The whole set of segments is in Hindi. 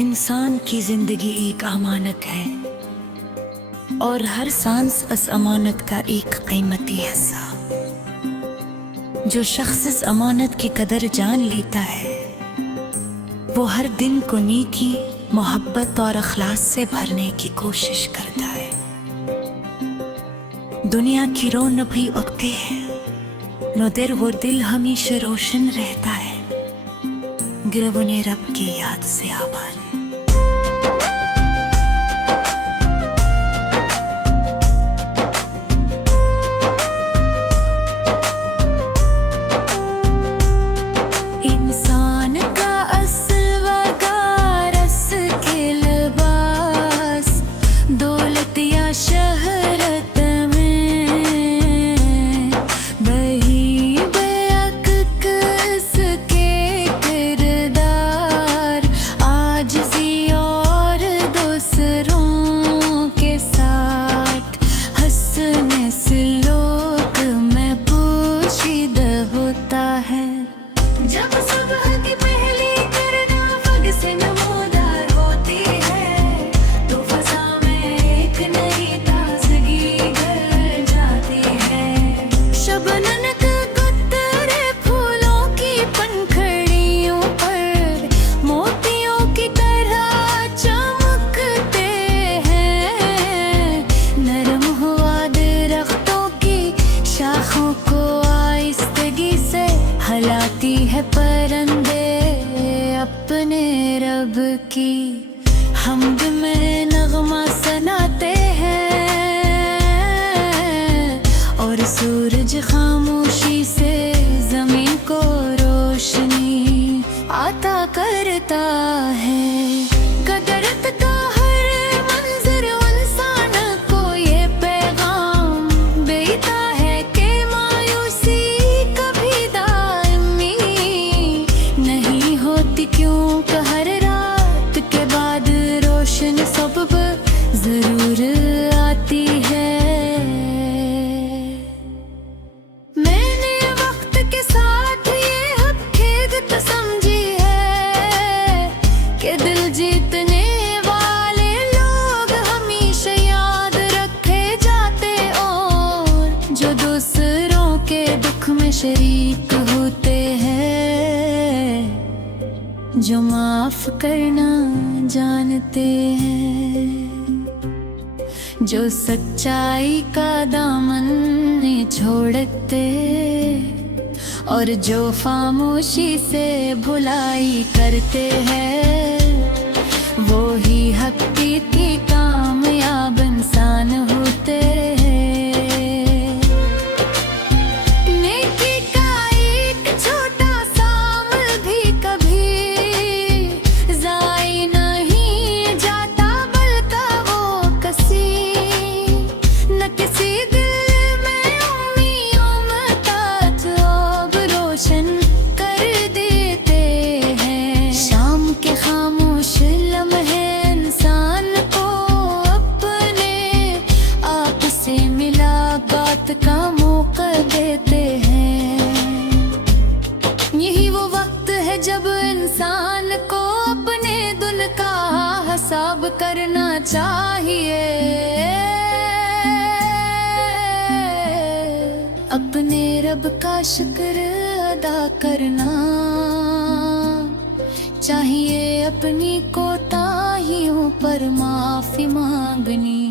इंसान की जिंदगी एक अमानत है और हर सांस उस अमानत का एक कीमती हिस्सा। जो शख्स इस अमानत की कदर जान लेता है वो हर दिन को नेकी, मोहब्बत और अखलास से भरने की कोशिश करता है। दुनिया की रौनक भी उगती है, नदर वो दिल हमेशा रोशन रहता है। गिरवने रब की याद से आभार। इंसान का असल वकार रस के लिबास, दौलत या शहरत में बही बेअक किसके किरदार, आजिज़ी और दूसरों के साथ हंसने से लोग में पोशीदा होता है। जब सुबह की पहली किरणें फग से नमूदार होती है तो फज़ा में एक नई ताज़गी घर जाती है। शबनम के कतरे फूलों की पंखुड़ियों पर मोतियों की तरह चमकते हैं। नरम हवा दरख्तों की शाखों को आहिस्तगी से हलाती है, परंदे अपने रब की हमद में नगमा सुनाते हैं और सूरज खामोशी से जमीन को रोशनी आता करता है। कदरत का हर मंजर इंसान को ये पैगाम देता है कि मायूसी कभी दायमी नहीं होती, क्योंकि हर रात के बाद रोशन सबब जरूर आती है। मैंने वक्त के साथ ये हकीकत समझी है कि दिल जीतने वाले लोग हमेशा याद रखे जाते और जो दूसरों के दुख में शरीक होते हैं, जो माफ करना जानते हैं, जो सच्चाई का दामन नहीं छोड़ते और जो खामोशी से भुलाई करते हैं, वो ही हकीकी कामयाब इंसान होते हैं। नेकी का एक छोटा सा अमल भी कभी ज़ाया नहीं जाता, बल्कि वो किसी दिल में उम्मीदों में ताब रोशन कर देते हैं। शाम के खामोश लम्हे इंसान को अपने आप से मुलाकात का मौका देते हैं। यही वो वक्त है जब इंसान को अपने दिल का हिसाब करना चाहिए, अपने रब का शुक्र अदा करना चाहिए, अपनी कोताहियों पर माफी मांगनी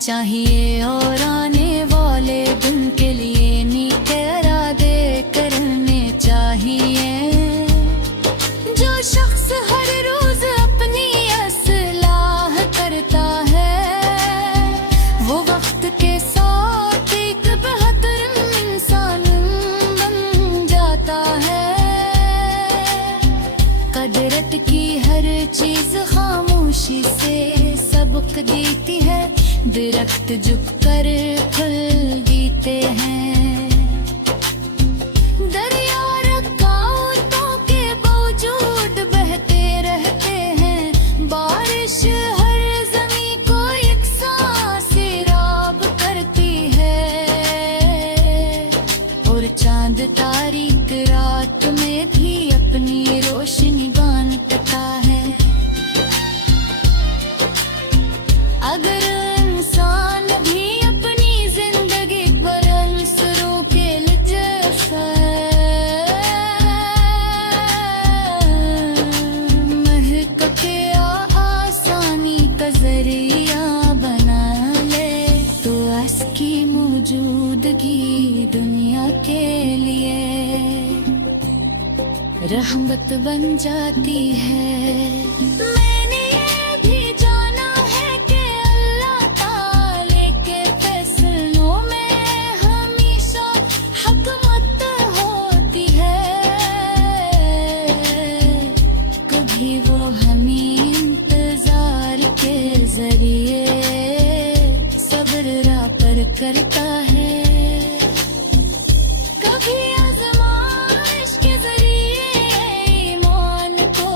चाहिए और आने वाले दिन के लिए नेक इरादे करने चाहिए। जो शख्स हर रोज अपनी असलाह करता है वो वक्त के साथ एक बेहतर इंसान बन जाता है। कदरत की हर चीज खामोशी से सबक देती है, दरख्त झुक कर फल देते हैं। दरिया रकावतों के बावजूद बहते रहते हैं, बारिश हर ज़मीं को यकसां सैराब करती है और चांद तारीक रात में भी अपनी रोशनी बांटता है। रहमत बन जाती है। मैंने ये भी जाना है कि अल्लाह ताले के फैसलों में हमेशा हिकमत होती है। कभी वो हमें इंतजार के जरिए सब्र रा पर करता है, कभी आज़माइश के जरिए ईमान को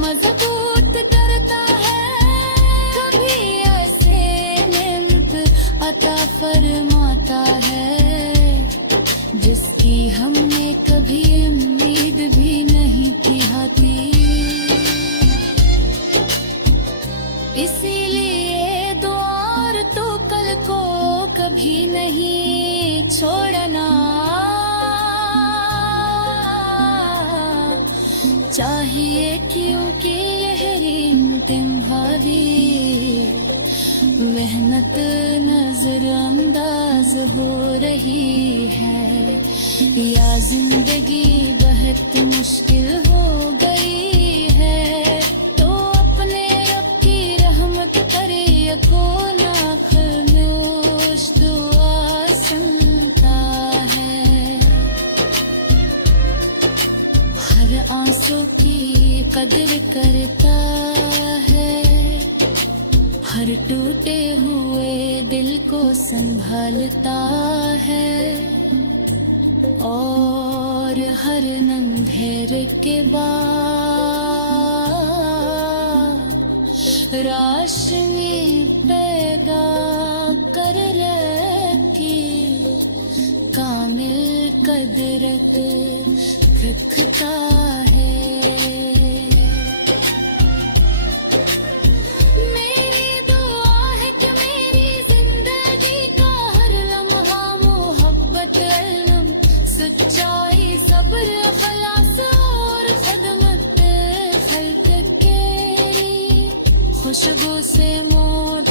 मजबूत करता है, कभी ऐसे नेमत अता फरमाता है जिसकी हमने कभी उम्मीद भी नहीं की होती। इसीलिए दुआ और तो कल को कभी नहीं छोड़ना, चाहिए क्योंकि यह तुम्हारी मेहनत नजरअंदाज हो रही है, या जिंदगी बहुत मुश्किल हो गई है, तो अपने रब की रहमत करे को ना खामोश दुआ सुनता है। हर आंसू की कदर करता है, हर टूटे हुए दिल को संभालता है, और हर अंधेर के बाद रोशनी पैदा कर रखी, कामिल कदरत रखता है। मेरी दुआ है कि मेरी जिंदगी का हर लम्हा मोहब्बत इल्म सच्चाई सब्र खलास और खदमत खल्क केरी खुशबू से मोड़